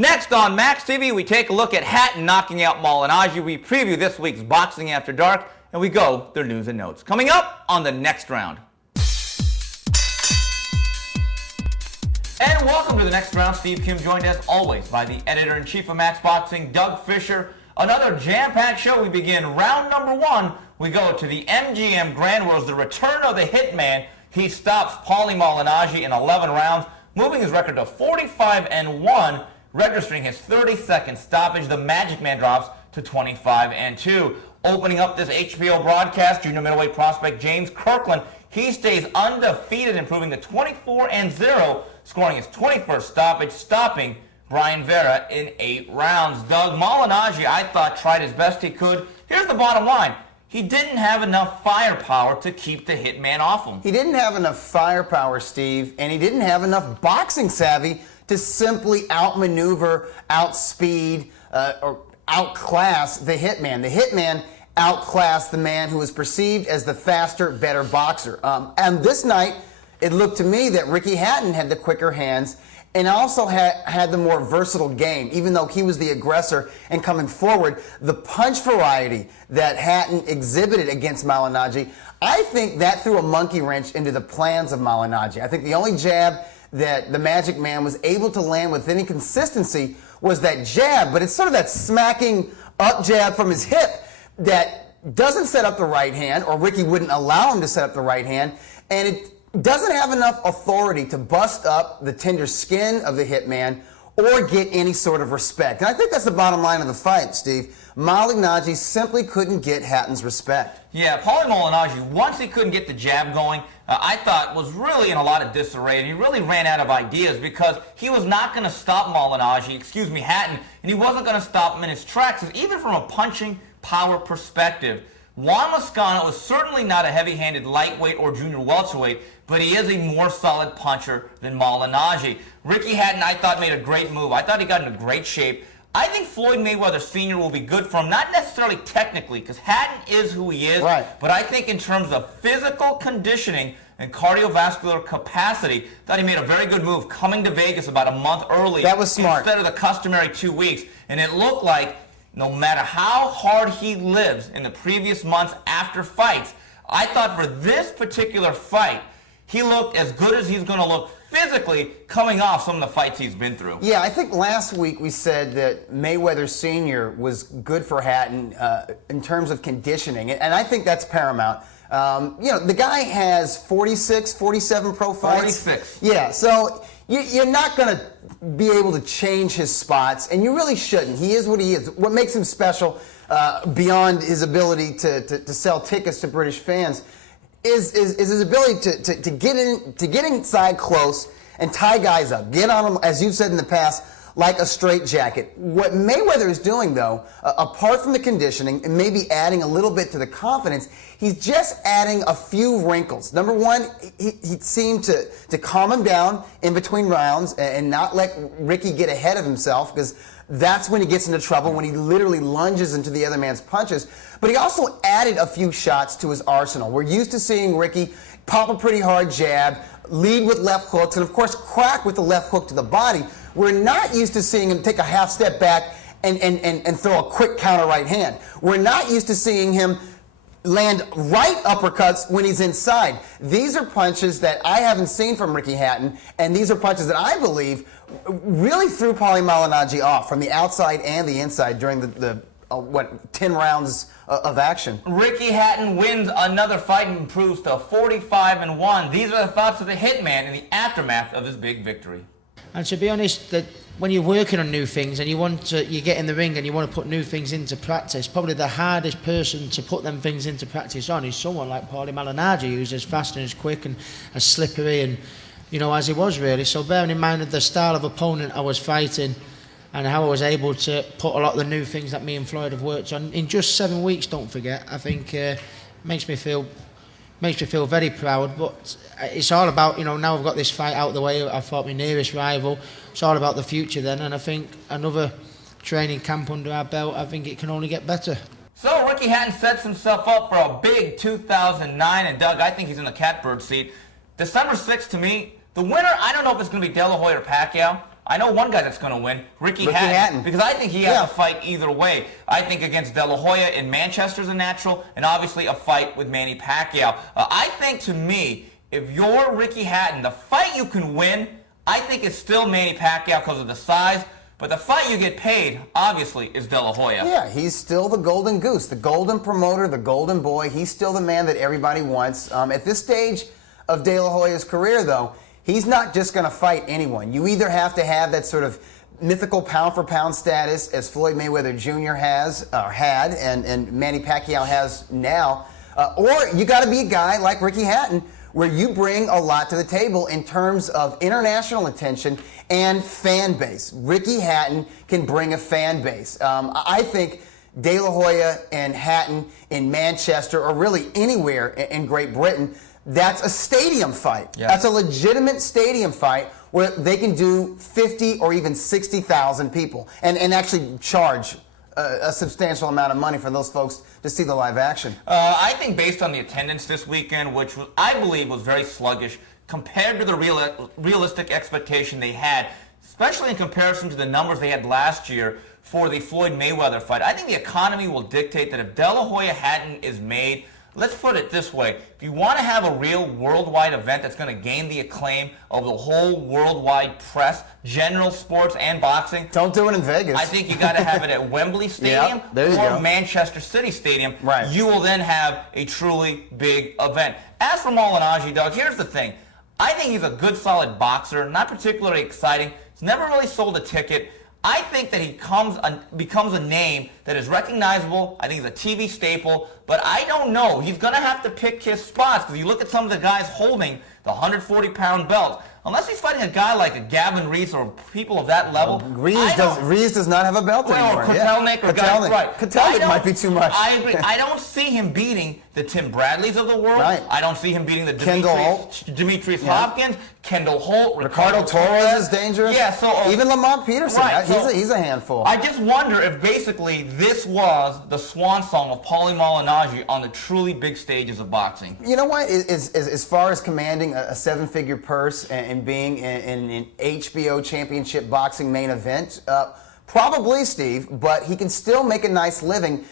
Next on Max TV, we take a look at Hatton knocking out Malignaggi. We preview this week's Boxing After Dark, and we go through news and notes. Coming up on the next round. And welcome to the next round. Steve Kim joined as always by the editor-in-chief of Max Boxing, Doug Fisher. Another jam-packed show. We begin round number 1. We go to the MGM Grand Worlds, the return of the Hitman. He stops Paulie Malignaggi in 11 rounds, moving his record to 45-1, registering his 32nd stoppage. The Magic Man drops to 25-2. Opening up this HBO broadcast, junior middleweight prospect James Kirkland. He stays undefeated, improving to 24-0, scoring his 21st stoppage, stopping Brian Vera in 8 rounds. Doug, Malignaggi, I thought, tried as best he could. Here's the bottom line. He didn't have enough firepower to keep the Hitman off him. He didn't have enough firepower, Steve, and he didn't have enough boxing savvy to simply outmaneuver, outspeed, or outclass the Hitman. The Hitman outclassed the man who was perceived as the faster, better boxer. And this night, it looked to me that Ricky Hatton had the quicker hands and also had the more versatile game. Even though he was the aggressor and coming forward, the punch variety that Hatton exhibited against Malignaggi, I think that threw a monkey wrench into the plans of Malignaggi. I think the only jab that the Magic Man was able to land with any consistency was that jab, but it's sort of that smacking up jab from his hip that doesn't set up the right hand, or Ricky wouldn't allow him to set up the right hand, and it doesn't have enough authority to bust up the tender skin of the Hitman or get any sort of respect. And I think that's the bottom line of the fight, Steve. Malignaggi simply couldn't get Hatton's respect. Yeah, Paulie Malignaggi, once he couldn't get the jab going, I thought was really in a lot of disarray, and he really ran out of ideas because he was not going to stop Hatton, and he wasn't going to stop him in his tracks, even from a punching power perspective. Juan Moscano is certainly not a heavy-handed lightweight or junior welterweight, but he is a more solid puncher than Malignaggi. Ricky Hatton, I thought, made a great move. I thought he got into great shape. I think Floyd Mayweather Sr. will be good for him, not necessarily technically, because Hatton is who he is, right, but I think in terms of physical conditioning and cardiovascular capacity, thought he made a very good move coming to Vegas about a month early. That was smart. Instead of the customary 2 weeks. And it looked like no matter how hard he lives in the previous months after fights, I thought for this particular fight, he looked as good as he's going to look physically coming off some of the fights he's been through. Yeah, I think last week we said that Mayweather Sr. was good for Hatton in terms of conditioning, and I think that's paramount. You know, the guy has 46, 47 pro fights. 46. Yeah, so you're not going to be able to change his spots, and you really shouldn't. He is what he is. What makes him special beyond his ability to sell tickets to British fans is his ability to get inside close and tie guys up, get on them, as you've said in the past, like a straitjacket. What Mayweather is doing, though, apart from the conditioning and maybe adding a little bit to the confidence, he's just adding a few wrinkles. Number one, he seemed to calm him down in between rounds and not let Ricky get ahead of himself, because that's when he gets into trouble, when he literally lunges into the other man's punches. But he also added a few shots to his arsenal. We're used to seeing Ricky pop a pretty hard jab, lead with left hooks, and of course crack with the left hook to the body. We're not used to seeing him take a half step back and throw a quick counter right hand. We're not used to seeing him land right uppercuts when he's inside. These are punches that I haven't seen from Ricky Hatton, and these are punches that I believe really threw Paulie Malignaggi off from the outside and the inside during the 10 rounds of action. Ricky Hatton wins another fight and improves to 45-1. These are the thoughts of the Hitman in the aftermath of his big victory. And to be honest, that when you're working on new things and you get in the ring and you want to put new things into practice, probably the hardest person to put them things into practice on is someone like Paulie Malignaggi, who's as fast and as quick and as slippery and, you know, as he was really. So bearing in mind the style of opponent I was fighting and how I was able to put a lot of the new things that me and Floyd have worked on in just 7 weeks, don't forget, I think makes me feel very proud. But it's all about, you know, now I've got this fight out of the way, I fought my nearest rival, it's all about the future then, and I think another training camp under our belt, I think it can only get better. So Ricky Hatton sets himself up for a big 2009, and Doug, I think he's in the catbird seat. December 6th, to me, the winner, I don't know if it's going to be De La Hoya or Pacquiao. I know one guy that's going to win, Ricky Hatton, because I think he has a fight either way. I think against De La Hoya in Manchester is a natural, and obviously a fight with Manny Pacquiao. I think, to me, if you're Ricky Hatton, the fight you can win, I think it's still Manny Pacquiao because of the size. But the fight you get paid, obviously, is De La Hoya. Yeah, he's still the golden goose, the golden promoter, the golden boy. He's still the man that everybody wants. At this stage of De La Hoya's career, though, he's not just going to fight anyone. You either have to have that sort of mythical pound-for-pound status, as Floyd Mayweather Jr. has, or had, and Manny Pacquiao has now, or you got to be a guy like Ricky Hatton, where you bring a lot to the table in terms of international attention and fan base. Ricky Hatton can bring a fan base. I think De La Hoya and Hatton in Manchester, or really anywhere in Great Britain, that's a stadium fight. Yeah. That's a legitimate stadium fight where they can do 50 or even 60,000 people and actually charge a substantial amount of money for those folks to see the live action. I think based on the attendance this weekend, which I believe was very sluggish compared to the realistic expectation they had, especially in comparison to the numbers they had last year for the Floyd Mayweather fight. I think the economy will dictate that if De La Hoya Hatton is made, let's put it this way, if you want to have a real worldwide event that's going to gain the acclaim of the whole worldwide press, general sports and boxing. Don't do it in Vegas. I think you got to have it at Wembley Stadium or Manchester City Stadium. Right. You will then have a truly big event. As for Malignaggi, Doug, here's the thing. I think he's a good, solid boxer, not particularly exciting. He's never really sold a ticket. I think that he becomes a name that is recognizable. I think he's a TV staple, but I don't know. He's going to have to pick his spots because you look at some of the guys holding the 140-pound belt. Unless he's fighting a guy like a Gavin Rees or people of that level. Rees does not have a belt anymore. Or Kotelnik. Kotelnik might be too much. I agree. I don't see him beating the Tim Bradleys of the world. Right. I don't see him beating the Demetrius Yeah. Hopkins, Kendall Holt, Ricardo Torres is dangerous. Yeah, so even Lamont Peterson. Right, He's a handful. I just wonder if basically this was the swan song of Paulie Malignaggi on the truly big stages of boxing. You know what? As far as commanding a seven-figure purse and being in an HBO championship boxing main event, probably, Steve, but he can still make a nice living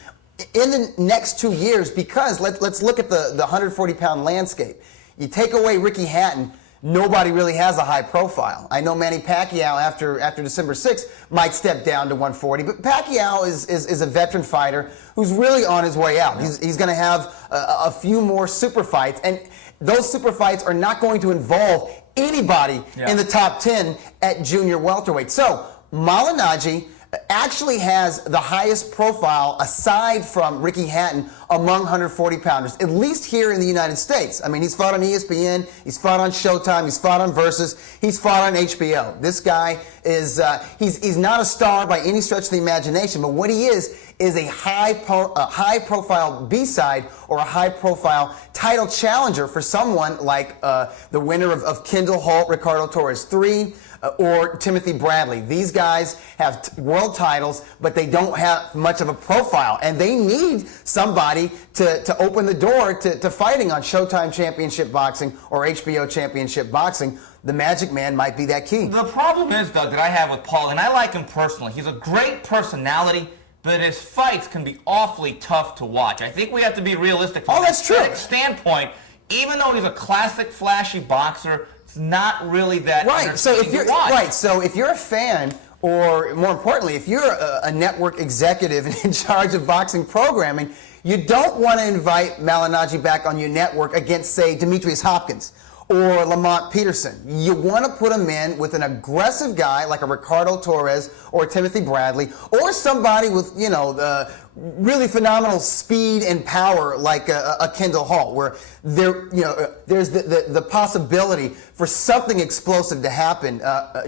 in the next 2 years because let's look at the 140-pound landscape. You take away Ricky Hatton, nobody really has a high profile. I know Manny Pacquiao after December 6th might step down to 140, but Pacquiao is a veteran fighter who's really on his way out. He's going to have a few more super fights, and those super fights are not going to involve anybody in the top 10 at junior welterweight. So Malignaggi actually has the highest profile aside from Ricky Hatton among 140-pounders, at least here in the United States. I mean, he's fought on ESPN, he's fought on Showtime, he's fought on Versus, he's fought on HBO. This guy is, he's not a star by any stretch of the imagination, but what he is a high-profile B-side or a high-profile title challenger for someone like the winner of Kendall Holt, Ricardo Torres 3, or Timothy Bradley. These guys have world titles, but they don't have much of a profile, and they need somebody to open the door to fighting on Showtime Championship Boxing or HBO Championship Boxing. The Magic Man might be that key. The problem is, Doug, that I have with Paul, and I like him personally, he's a great personality, but his fights can be awfully tough to watch. I think we have to be realistic from that's true. standpoint. Even though he's a classic, flashy boxer, it's not really that entertaining to watch. So if you're a fan, or more importantly, if you're a network executive in charge of boxing programming, you don't want to invite Malignaggi back on your network against, say, Demetrius Hopkins or Lamont Peterson. You want to put him in with an aggressive guy like a Ricardo Torres or Timothy Bradley, or somebody with, you know, the really phenomenal speed and power like a Kendall Holt, where there's the possibility for something explosive to happen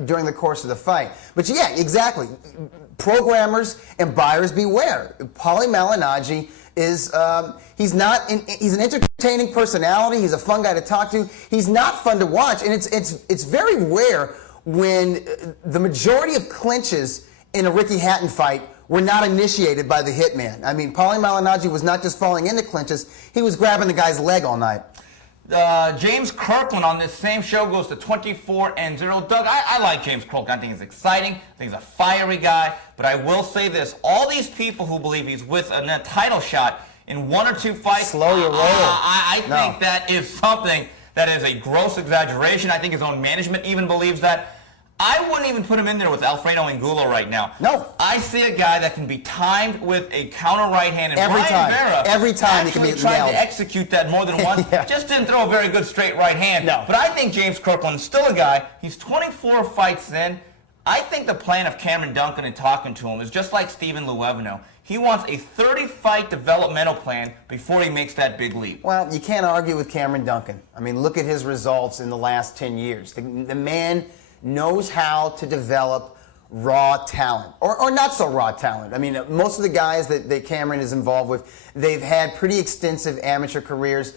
during the course of the fight. But yeah, exactly. Programmers and buyers beware. Paulie Malignaggi is he's an entertaining personality. He's a fun guy to talk to. He's not fun to watch, and it's very rare when the majority of clinches in a Ricky Hatton fight were not initiated by the hitman. I mean, Paulie Malignaggi was not just falling into clinches; he was grabbing the guy's leg all night. James Kirkland on this same show goes to 24-0. Doug, I like James Kirkland. I think he's exciting. I think he's a fiery guy. But I will say this. All these people who believe he's with a title shot in 1 or 2 fights. Slow your roll. I think that is something that is a gross exaggeration. I think his own management even believes that. I wouldn't even put him in there with Alfredo Angulo right now. No. I see a guy that can be timed with a counter right hand. And Every Brian time. Vera Every time he can be tried nailed. to execute that more than once. Yeah. Just didn't throw a very good straight right hand. No. But I think James Kirkland is still a guy. He's 24 fights in. I think the plan of Cameron Duncan and talking to him is just like Steven Luevno. He wants a 30-fight developmental plan before he makes that big leap. Well, you can't argue with Cameron Duncan. I mean, look at his results in the last 10 years. The man knows how to develop raw talent, or not so raw talent. I mean, most of the guys that Cameron is involved with, they've had pretty extensive amateur careers.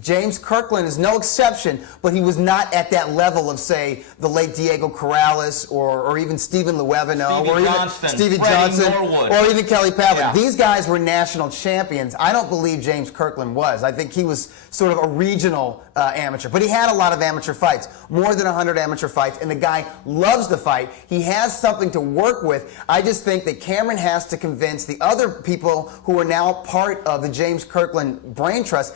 James Kirkland is no exception, but he was not at that level of, say, the late Diego Corrales or even Steven Luevno or even Stevie Johnson or even Kelly Pavlik. Yeah. These guys were national champions. I don't believe James Kirkland was. I think he was sort of a regional amateur, but he had a lot of amateur fights, more than 100 amateur fights, and the guy loves to fight. He has something to work with. I just think that Cameron has to convince the other people who are now part of the James Kirkland Brain Trust,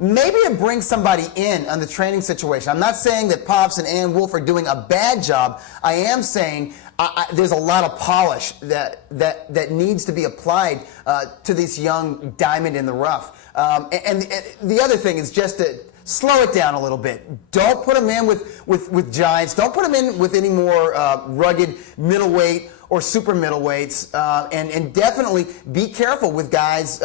maybe to bring somebody in on the training situation. I'm not saying that Pops and Ann Wolf are doing a bad job. I am saying there's a lot of polish that needs to be applied to this young diamond in the rough. And the other thing is just to slow it down a little bit. Don't put him in with giants. Don't put him in with any more rugged middleweight or super middleweights. And definitely be careful with guys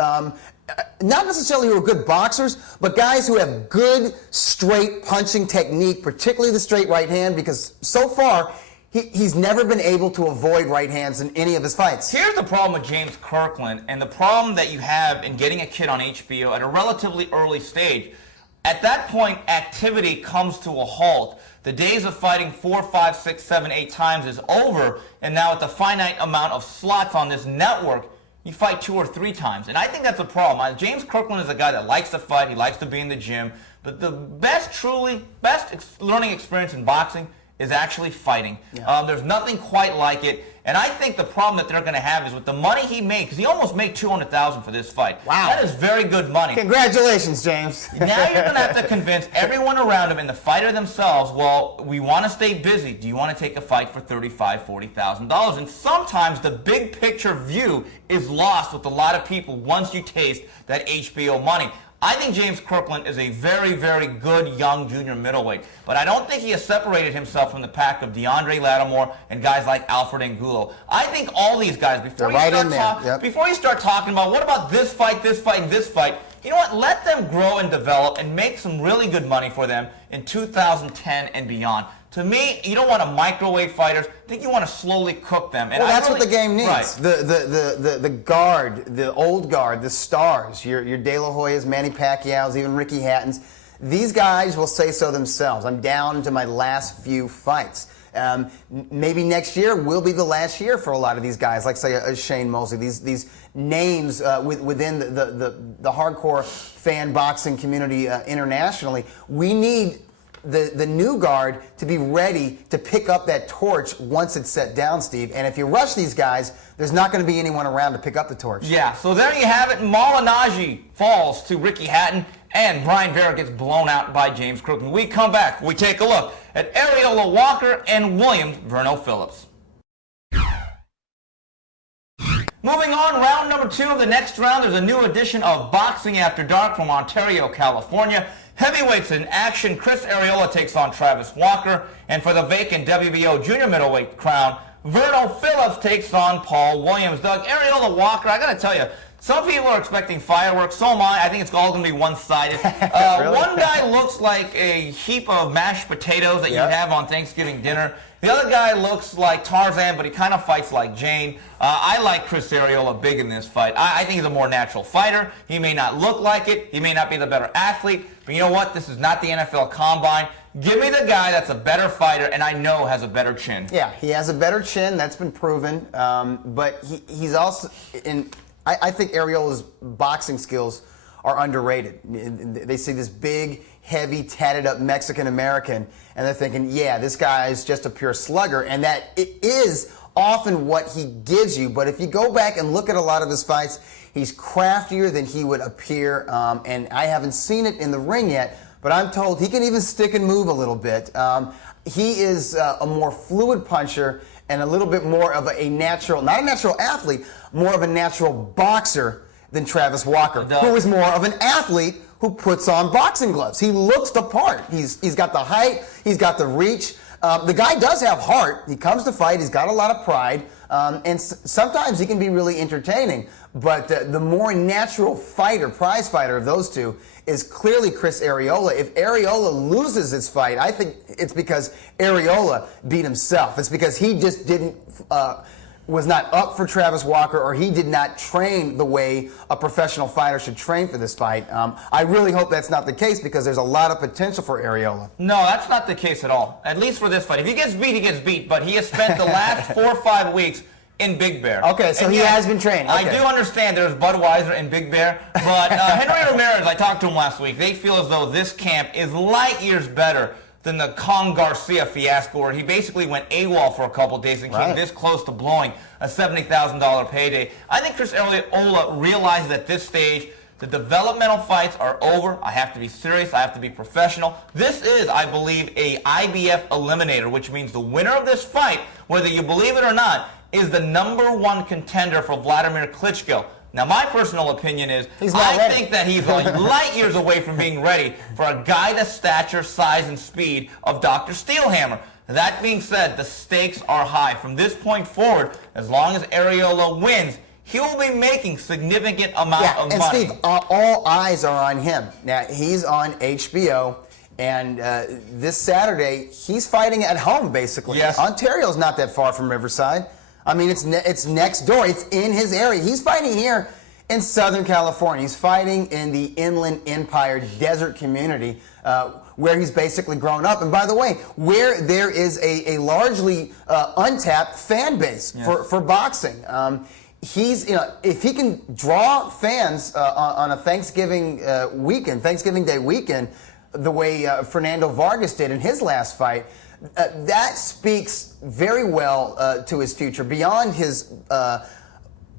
not necessarily who are good boxers, but guys who have good straight punching technique, particularly the straight right hand, because so far he's never been able to avoid right hands in any of his fights. Here's the problem with James Kirkland, and the problem that you have in getting a kid on HBO at a relatively early stage. At that point, activity comes to a halt. The days of fighting 4, 5, 6, 7, 8 times is over, and now with the finite amount of slots on this network, you fight 2 or 3 times. And I think that's a problem. James Kirkland is a guy that likes to fight. He likes to be in the gym. But the best learning experience in boxing is actually fighting. Yeah. There's nothing quite like it. And I think the problem that they're going to have is with the money he made, because he almost made $200,000 for this fight. Wow. That is very good money. Congratulations, James. Now you're going to have to convince everyone around him and the fighter themselves, well, we want to stay busy. Do you want to take a fight for $35,000, $40,000? And sometimes the big picture view is lost with a lot of people once you taste that HBO money. I think James Kirkland is a very, very good young junior middleweight, but I don't think he has separated himself from the pack of DeAndre Lattimore and guys like Alfred Angulo. I think all these guys, before you start talking about what about this fight, and this fight, you know what? Let them grow and develop and make some really good money for them in 2010 and beyond. To me, you don't want to microwave fighters. I think you want to slowly cook them. And well, that's what the game needs. Right. The guard, the old guard, the stars, your De La Hoyas, Manny Pacquiao's, even Ricky Hattons. These guys will say so themselves. I'm down to my last few fights. Maybe next year will be the last year for a lot of these guys, like say a Shane Mosley. These names within the hardcore fan boxing community internationally. We need the new guard to be ready to pick up that torch once it's set down, Steve. And if you rush these guys, there's not going to be anyone around to pick up the torch. Yeah, so there you have it. Malinaji falls to Ricky Hatton, and Brian Vera gets blown out by James Kirkland. We come back. We take a look at Ariola Walker and Williams Verno Phillips. Moving on, round number 2 of the next round. There's a new edition of Boxing After Dark from Ontario, California. Heavyweights in action. Chris Ariola takes on Travis Walker. And for the vacant WBO junior middleweight crown, Verno Phillips takes on Paul Williams. Doug, Ariola Walker, I got to tell you, some people are expecting fireworks. So am I. I think it's all going to be one-sided. Really? One guy looks like a heap of mashed potatoes that you have on Thanksgiving dinner. The other guy looks like Tarzan, but he kind of fights like Jane. I like Chris Ariola big in this fight. I think he's a more natural fighter. He may not look like it. He may not be the better athlete. But you know what? This is not the NFL Combine. Give me the guy that's a better fighter and I know has a better chin. Yeah, he has a better chin. That's been proven. But he's also in. I think Ariola's boxing skills are underrated. They see this big, heavy, tatted-up Mexican-American, and they're thinking, yeah, this guy is just a pure slugger, and that it is often what he gives you. But if you go back and look at a lot of his fights, he's craftier than he would appear, and I haven't seen it in the ring yet, but I'm told he can even stick and move a little bit. He is a more fluid puncher and a little bit more of a natural, not a natural athlete, more of a natural boxer than Travis Walker, who is more of an athlete who puts on boxing gloves. He looks the part. He's got the height, he's got the reach. The guy does have heart. He comes to fight. He's got a lot of pride, and sometimes he can be really entertaining. But the more natural fighter, prize fighter of those two is clearly Chris Arreola. If Arreola loses his fight, I think it's because Arreola beat himself. It's because he just was not up for Travis Walker, or he did not train the way a professional fighter should train for this fight. I really hope that's not the case, because there's a lot of potential for Arreola. No, that's not the case at all, at least for this fight. If he gets beat, he gets beat, but he has spent the last 4 or 5 weeks in Big Bear. Okay, so he has been training. Okay. I do understand there's Budweiser in Big Bear, but Henry Ramirez, I talked to him last week, they feel as though this camp is light years better than the Kong Garcia fiasco, where he basically went AWOL for a couple days and came this close to blowing a $70,000 payday. I think Chris Arreola realizes at this stage the developmental fights are over. I have to be serious. I have to be professional. This is, I believe, a IBF eliminator, which means the winner of this fight, whether you believe it or not, is the #1 contender for Vladimir Klitschko. Now, my personal opinion is I think that he's light years away from being ready for a guy the stature, size, and speed of Dr. Steelhammer. That being said, the stakes are high. From this point forward, as long as Arreola wins, he will be making significant amount of money. And Steve, all eyes are on him. Now, he's on HBO, and this Saturday, he's fighting at home, basically. Yes. Ontario's not that far from Riverside. I mean, it's next door. It's in his area. He's fighting here in Southern California. He's fighting in the Inland Empire desert community, where he's basically grown up. And by the way, where there is a largely untapped fan base for boxing. He's, if he can draw fans on a Thanksgiving weekend, Thanksgiving Day weekend, the way Fernando Vargas did in his last fight, that speaks very well to his future, beyond his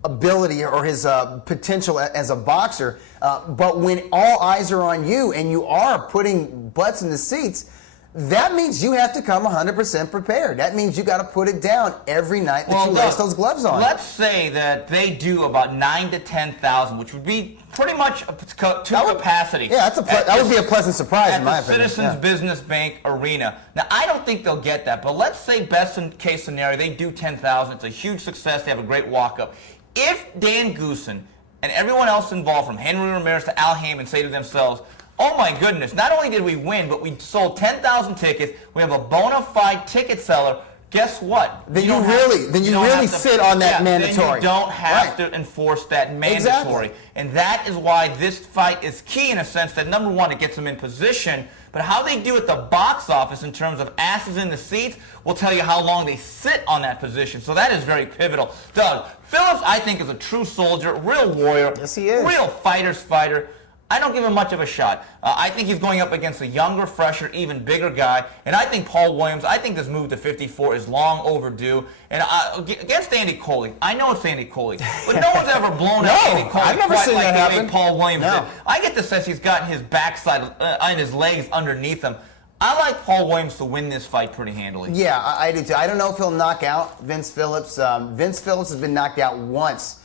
ability or his potential as a boxer. But when all eyes are on you and you are putting butts in the seats, that means you have to come 100% prepared. That means you got to put it down every night that you lace those gloves on. Let's say that they do about 9,000 to 10,000, which would be pretty much to capacity. Yeah, that would be a pleasant surprise in my opinion. At the Citizens Business Bank Arena. Now, I don't think they'll get that, but let's say best case scenario, they do 10,000. It's a huge success. They have a great walk-up. If Dan Goossen and everyone else involved, from Henry Ramirez to Al Heyman, say to themselves, oh my goodness, not only did we win, but we sold 10,000 tickets. We have a bona fide ticket seller. Guess what? Then you really sit on that mandatory. Then you don't have to enforce that mandatory. Exactly. And that is why this fight is key, in a sense that, #1, it gets them in position, but how they do at the box office in terms of asses in the seats will tell you how long they sit on that position. So that is very pivotal. Doug, Phillips, I think, is a true soldier, real warrior. Yes, he is. Real fighter's fighter. I don't give him much of a shot. I think he's going up against a younger, fresher, even bigger guy. And I think Paul Williams, I think this move to 54 is long overdue. And against Andy Coley, I know it's Andy Coley, but no one's ever blown out Andy Coley I've never quite seen like that the way happen. Paul Williams No. did. I get the sense he's got his backside and his legs underneath him. I like Paul Williams to win this fight pretty handily. Yeah, I do too. I don't know if he'll knock out Vince Phillips. Vince Phillips has been knocked out once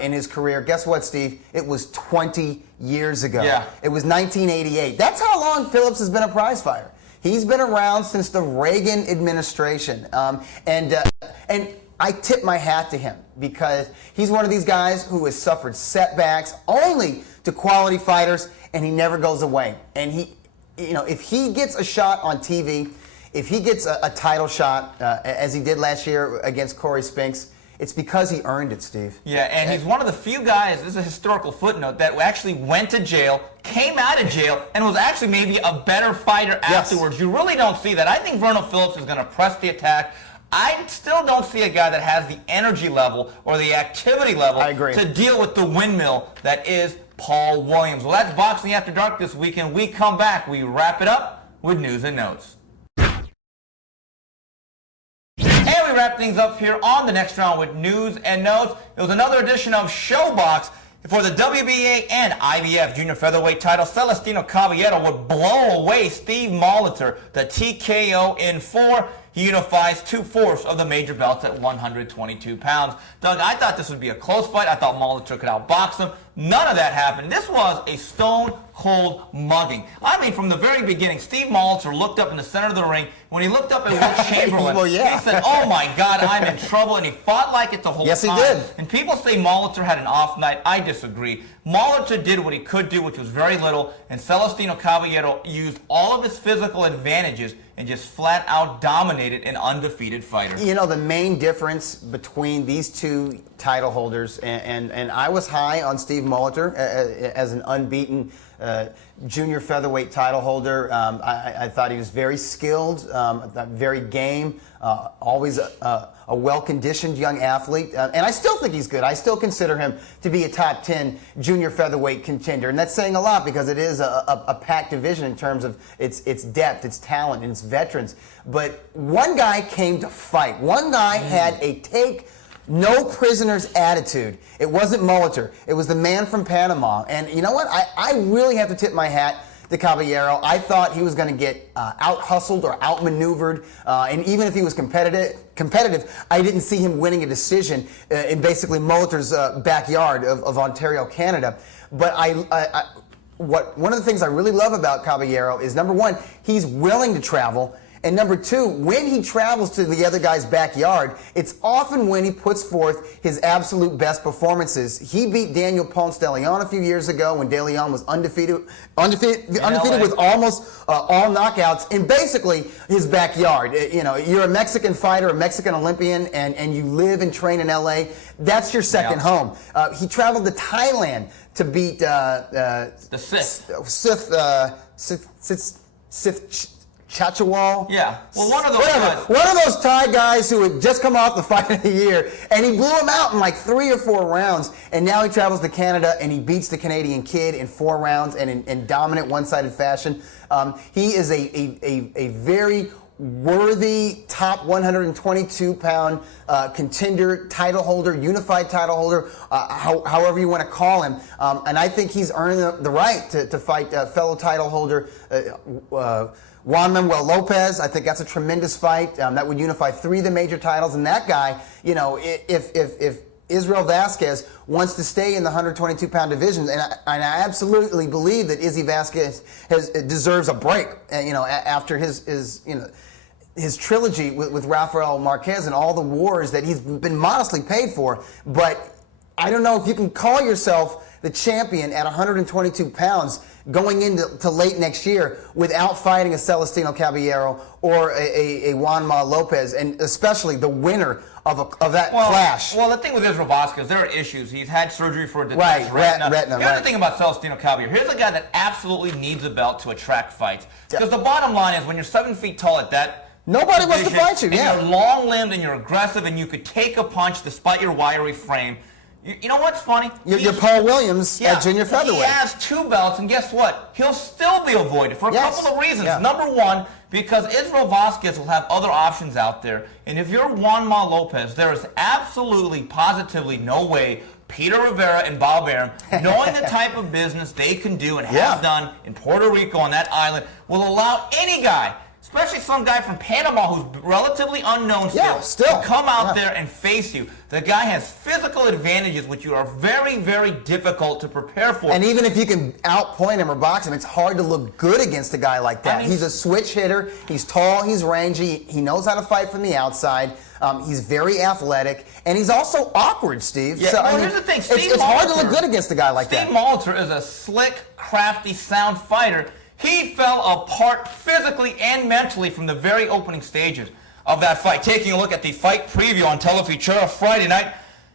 in his career. Guess what, Steve? It was 20 years ago. Yeah. It was 1988. That's how long Phillips has been a prize fighter. He's been around since the Reagan administration. And I tip my hat to him, because he's one of these guys who has suffered setbacks only to quality fighters, and he never goes away. And he, if he gets a shot on TV, if he gets a title shot, as he did last year against Corey Spinks, it's because he earned it, Steve. Yeah, and he's one of the few guys, this is a historical footnote, that actually went to jail, came out of jail, and was actually maybe a better fighter afterwards. You really don't see that. I think Verno Phillips is going to press the attack. I still don't see a guy that has the energy level or the activity level to deal with the windmill that is Paul Williams. Well, that's Boxing After Dark this weekend. We come back, we wrap it up with news and notes. And we wrap things up here on the next round with news and notes. It was another edition of Showbox. For the WBA and IBF junior featherweight title, Celestino Caballero would blow away Steve Molitor, the TKO in 4. He unifies 2/4 of the major belts at 122 pounds. Doug, I thought this would be a close fight. I thought Molitor could outbox him. None of that happened. This was a stone-cold mugging. I mean, from the very beginning, Steve Molitor looked up in the center of the ring. When he looked up at Will Chamberlain, well, yeah. he said, "Oh my God, I'm in trouble," and he fought like it the whole time. Yes, he did. And people say Molitor had an off night. I disagree. Molitor did what he could do, which was very little, and Celestino Caballero used all of his physical advantages and just flat out dominated an undefeated fighter. You know, the main difference between these two title holders, and I was high on Steve Molitor as an unbeaten junior featherweight title holder. I thought he was very skilled, very game, always a well-conditioned young athlete, and I still think he's good. I still consider him to be a top 10 junior featherweight contender, and that's saying a lot because it is a packed division in terms of its depth, its talent, and its veterans. But one guy came to fight. One guy had a no prisoners attitude. It wasn't Molitor. It was the man from Panama. And you know what? I really have to tip my hat to Caballero. I thought he was going to get out-hustled or outmaneuvered. And even if he was competitive, I didn't see him winning a decision in basically Molitor's backyard of Ontario, Canada. But one of the things I really love about Caballero is, number one, he's willing to travel. And number two, when he travels to the other guy's backyard, it's often when he puts forth his absolute best performances. He beat Daniel Ponce de Leon a few years ago when de Leon was undefeated with almost all knockouts in basically his backyard. You know, you're a Mexican fighter, a Mexican Olympian, and you live and train in LA. That's your second home. He traveled to Thailand to beat the Sith Chachawal. Yeah. Well, one of those Thai guys who had just come off the fight of the year, and he blew him out in like 3 or 4 rounds, and now he travels to Canada and he beats the Canadian kid in 4 rounds and in dominant one-sided fashion. He is a very worthy top 122-pound contender, title holder, unified title holder, however you want to call him. And I think he's earned the right to fight fellow title holder Juan Manuel Lopez. I think that's a tremendous fight. That would unify 3 of the major titles. And that guy, you know, if Israel Vasquez wants to stay in the 122-pound division, and I absolutely believe that Izzy Vasquez deserves a break. You know, after his trilogy with Rafael Marquez and all the wars that he's been modestly paid for. But I don't know if you can call yourself the champion at 122 pounds going into late next year without fighting a Celestino Caballero or a Juanma Lopez, and especially the winner of that clash. Well, the thing with Israel Vasquez, there are issues. He's had surgery for a detached retina. Here's the thing about Celestino Caballero. Here's a guy that absolutely needs a belt to attract fights. Because the bottom line is, when you're 7 feet tall at that nobody wants to fight you, and you're long-limbed and you're aggressive and you could take a punch despite your wiry frame. You know what's funny? You're Paul Williams at junior featherweight. He has 2 belts, and guess what? He'll still be avoided for a couple of reasons. Yeah. Number one, because Israel Vasquez will have other options out there. And if you're Juanma Lopez, there is absolutely, positively no way Peter Rivera and Bob Arum, knowing the type of business they can do and have done in Puerto Rico on that island, will allow any guy, especially some guy from Panama who's relatively unknown still, to come out there and face you. The guy has physical advantages which you are very, very difficult to prepare for. And even if you can outpoint him or box him, it's hard to look good against a guy like that. I mean, he's a switch hitter. He's tall. He's rangy. He knows how to fight from the outside. He's very athletic. And he's also awkward, Steve. Yeah, so, here's the thing. It's hard to look good against a guy like that. Steve Molitor is a slick, crafty, sound fighter. He fell apart physically and mentally from the very opening stages of that fight. Taking a look at the fight preview on Telefutura Friday night,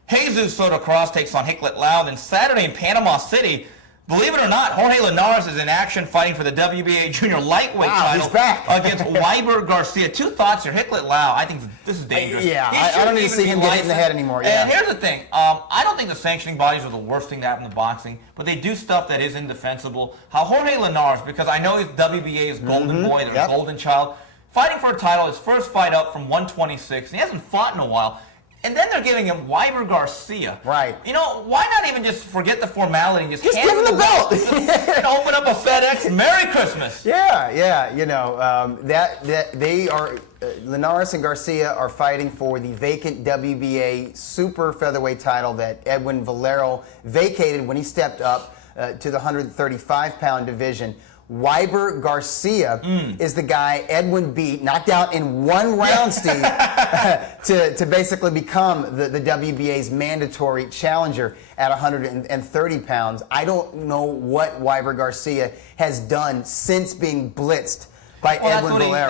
Jesus Soto Cross takes on Hiklet Lau. Then Saturday in Panama City, Believe it or not, Jorge Linares is in action fighting for the WBA junior lightweight title he's back. against Weiber Garcia. Two thoughts here. Hiklet Lau, I think this is dangerous. Yeah, I don't need to see him get hit in the head anymore. Yeah. And here's the thing. I don't think the sanctioning bodies are the worst thing to happen in boxing, but they do stuff that is indefensible. How Jorge Linares, because I know he's WBA's golden boy, their golden child, fighting for a title, his first fight up from 126, and he hasn't fought in a while. And then they're giving him Weiber Garcia. Right. You know, why not even just forget the formality and just give him the belt and open up a FedEx? Merry Christmas. Yeah. You know, that they are Linares and Garcia are fighting for the vacant WBA super featherweight title that Edwin Valero vacated when he stepped up to the 135-pound division. Weiber Garcia is the guy Edwin beat, knocked out in one round, Steve, to basically become the WBA's mandatory challenger at 130 pounds. I don't know what Weiber Garcia has done since being blitzed by Edwin Valero.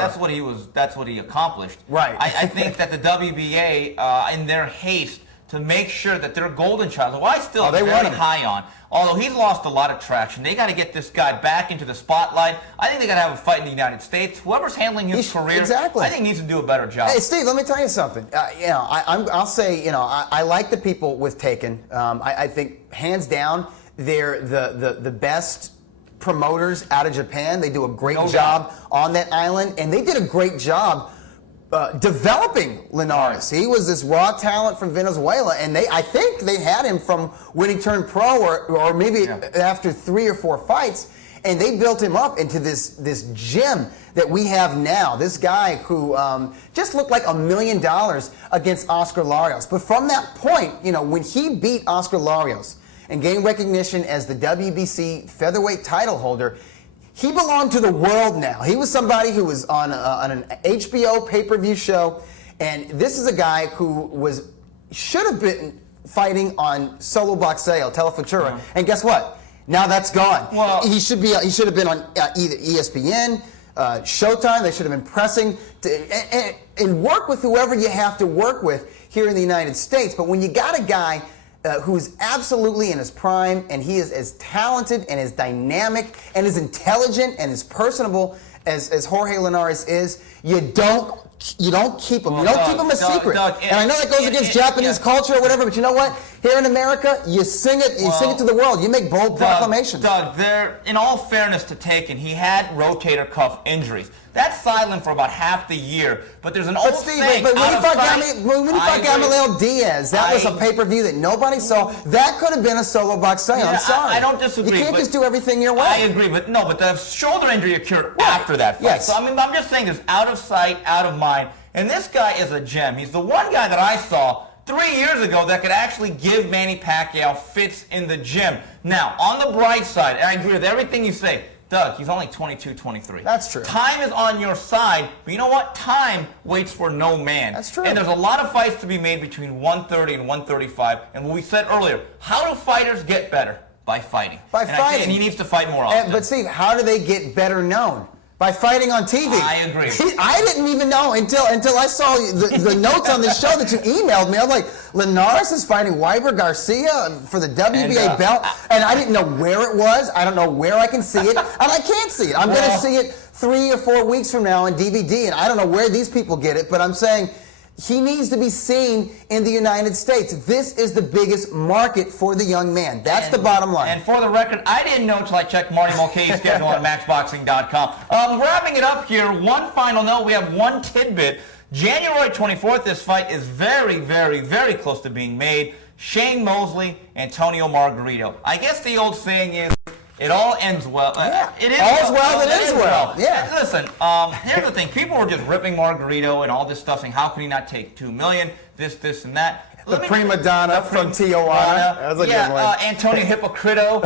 That's what he accomplished. Right. I think that the WBA, in their haste to make sure that their golden child, who I still very high on, although he's lost a lot of traction, they got to get this guy back into the spotlight. I think they got to have a fight in the United States. Whoever's handling his career, I think needs to do a better job. Hey, Steve, let me tell you something. I'll say, I like the people with Taken. I think hands down they're the best promoters out of Japan. They do a great job on that island, and they did a great job developing Linares. He was this raw talent from Venezuela, and I think they had him from when he turned pro, or maybe after 3 or 4 fights, and they built him up into this gem that we have now. This guy who just looked like $1 million against Oscar Larios. But from that point, when he beat Oscar Larios and gained recognition as the WBC featherweight title holder, he belonged to the world now. He was somebody who was on an HBO pay-per-view show, and this is a guy who should have been fighting on Solo Boxeo, Telefutura, and guess what? Now that's gone. Well, he should have been on either ESPN, Showtime. They should have been pressing and work with whoever you have to work with here in the United States. But when you got a guy who's absolutely in his prime, and he is as talented and as dynamic and as intelligent and as personable as Jorge Linares is, you don't keep him. You don't keep him a secret. And I know that goes against Japanese culture or whatever, but you know what? Here in America, you sing it. You sing it to the world. You make bold proclamations. Doug, in all fairness to Taken, he had rotator cuff injuries. That's silent for about half the year, but there's an old saying. But when he fought Gamaliel Diaz, that was a pay-per-view that nobody saw. That could have been a Solo Boxeo. I'm sorry. I don't disagree. You can't just do everything your way. I agree, but the shoulder injury occurred after that fight. Yes. So I'm just saying there's out of sight, out of mind, and this guy is a gem. He's the one guy that I saw 3 years ago that could actually give Manny Pacquiao fits in the gym. Now, on the bright side, and I agree with everything you say, Doug, he's only 22, 23. That's true. Time is on your side, but you know what? Time waits for no man. That's true. And there's a lot of fights to be made between 130 and 135. And what we said earlier, how do fighters get better? By fighting. By fighting. And he needs to fight more often. But Steve, how do they get better known? By fighting on TV. I agree. I didn't even know until I saw the notes on the show that you emailed me. I was like, Linares is fighting Weiber Garcia for the WBA belt, and I didn't know where it was. I don't know where I can see it, and I can't see it. I'm going to see it 3 or 4 weeks from now on DVD, and I don't know where these people get it, but I'm saying he needs to be seen in the United States. This is the biggest market for the young man. That's the bottom line. And for the record, I didn't know until I checked Marty Mulcahy's schedule on MaxBoxing.com. Wrapping it up here, one final note. We have one tidbit. January 24th, this fight is very, very, very close to being made. Shane Mosley, Antonio Margarito. I guess the old saying is, it all ends well. It is all's well that ends well. Yeah. Listen, here's the thing. People were just ripping Margarito and all this stuff, saying, how can he not take $2 million, this, and that. The prima donna from Tijuana. That was a good one. Antonio Hypocrito.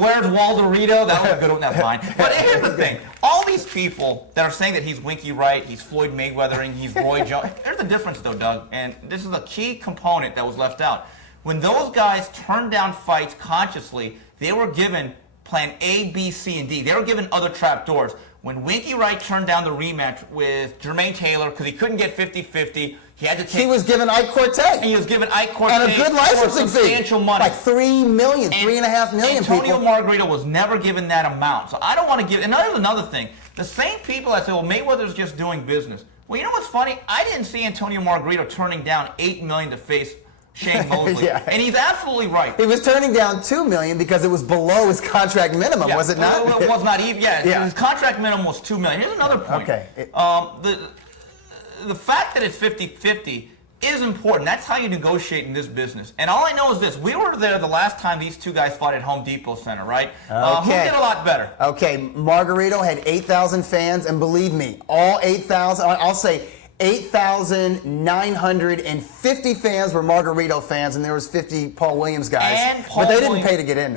Where's Walderito? That was a good one. That's fine. But here's the thing. All these people that are saying that he's Winky Wright, he's Floyd Mayweathering, he's Roy Jones. There's a difference, though, Doug. And this is a key component that was left out. When those guys turned down fights consciously, they were given plan A, B, C, and D. They were given other trap doors. when Winky Wright turned down the rematch with Jermaine Taylor because he couldn't get 50-50, he had to take. He was given Ike Cortez. He was given Ike Cortez and a good licensing fee, substantial money, like $3 million, $3.5 million. Antonio Margarito was never given that amount, so I don't want to give. And there's another thing: the same people that say, "Well, Mayweather's just doing business." Well, you know what's funny? I didn't see Antonio Margarito turning down $8 million to face Shane Mosley, yeah. And he's absolutely right. He was turning down $2 million because it was below his contract minimum, yeah. was it not? Well, it was not even. Yeah, his contract minimum was $2 million. Here's another point. Okay. The fact that it's 50-50 is important. That's how you negotiate in this business. And all I know is this. We were there the last time these two guys fought at Home Depot Center, right? Okay. Who did a lot better? Okay, Margarito had 8,000 fans, and believe me, all 8,000, I'll say 8,950 fans were Margarito fans, and there was 50 Paul Williams guys. But they didn't pay to get in. You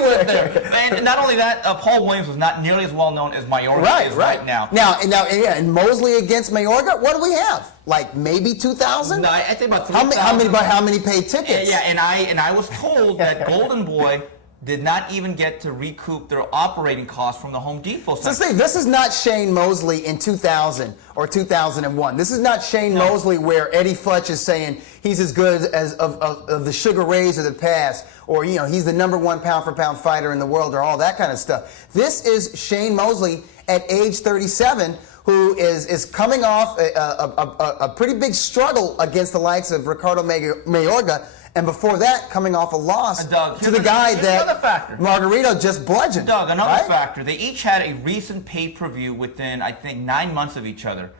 went there. And not only that, Paul Williams was not nearly as well known as Mayorga is right now. And Mosley against Mayorga, what do we have? Like maybe 2,000? No, I think about 3,000. How many paid tickets? Yeah, and I was told that Golden Boy did not even get to recoup their operating costs from the Home Depot Center. So see, this is not Shane Mosley in 2000 or 2001. This is not Shane Mosley where Eddie Futch is saying he's as good as of the Sugar Rays of the past, or he's the #1 pound-for-pound fighter in the world, or all that kind of stuff. This is Shane Mosley at age 37, who is coming off a pretty big struggle against the likes of Ricardo Mayorga. And before that, coming off a loss to the guy that Margarito just bludgeoned. Doug, another factor. They each had a recent pay-per-view within, I think, 9 months of each other.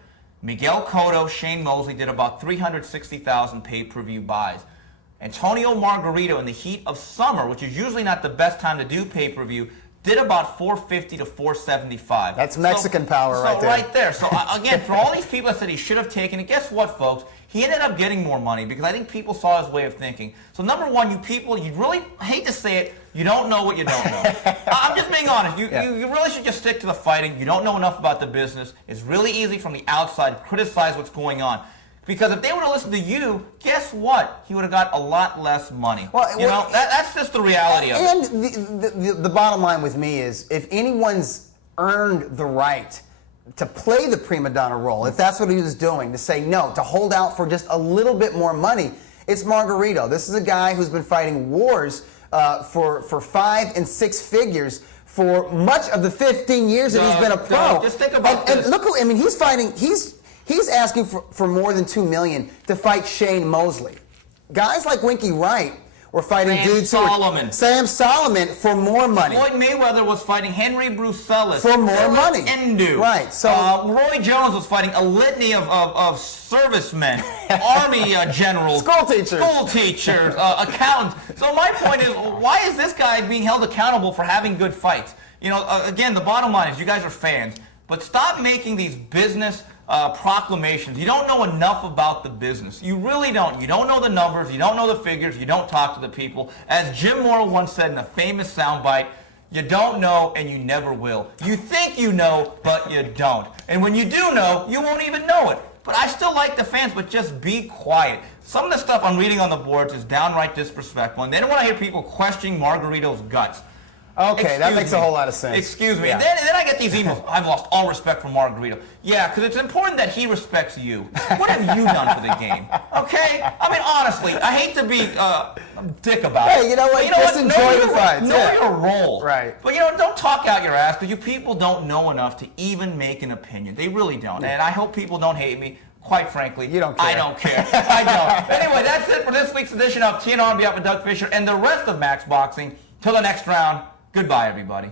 Miguel Cotto, Shane Mosley did about 360,000 pay-per-view buys. Antonio Margarito, in the heat of summer, which is usually not the best time to do pay-per-view, did about 450 to 475. That's Mexican power right there. Right there. So again, for all these people that said he should have taken it, guess what, folks? He ended up getting more money because I think people saw his way of thinking. So number one, you people, you really, I hate to say it, you don't know what you don't know. I'm just being honest. You really should just stick to the fighting. You don't know enough about the business. It's really easy from the outside to criticize what's going on. Because if they would have listened to you, guess what? He would have got a lot less money. Well, that's just the reality of it. And the bottom line with me is, if anyone's earned the right to play the prima donna role, if that's what he was doing, to say no, to hold out for just a little bit more money, it's Margarito. This is a guy who's been fighting wars for 5 and 6 figures for much of the 15 years that he's been a pro. Just think about this. And look, he's fighting. He's asking for more than $2 million to fight Shane Mosley. Guys like Winky Wright were fighting Sam Solomon for more money. Floyd Mayweather was fighting Henry Brucelis for more money. Right. So Roy Jones was fighting a litany of servicemen, army generals, school teachers, accountants. So my point is, why is this guy being held accountable for having good fights? Again, the bottom line is, you guys are fans, but stop making these business proclamations. You don't know enough about the business. You really don't. You don't know the numbers. You don't know the figures. You don't talk to the people. As Jim Morrow once said in a famous soundbite, you don't know and you never will. You think you know, but you don't. And when you do know, you won't even know it. But I still like the fans, but just be quiet. Some of the stuff I'm reading on the boards is downright disrespectful, and they don't want to hear people questioning Margarito's guts. Okay, that makes a whole lot of sense. Excuse me. And then I get these emails. I've lost all respect for Margarito. Yeah, because it's important that he respects you. What have you done for the game? Okay? I mean, honestly, I hate to be a dick about it. Hey, you know what? Just enjoy the fights. Know your role. Right. But, don't talk out your ass, because you people don't know enough to even make an opinion. They really don't. And I hope people don't hate me. Quite frankly, you don't care. I don't care. I don't. Anyway, that's it for this week's edition of TNR on behalf of Doug Fisher and the rest of Max Boxing. Till the next round. Goodbye, everybody.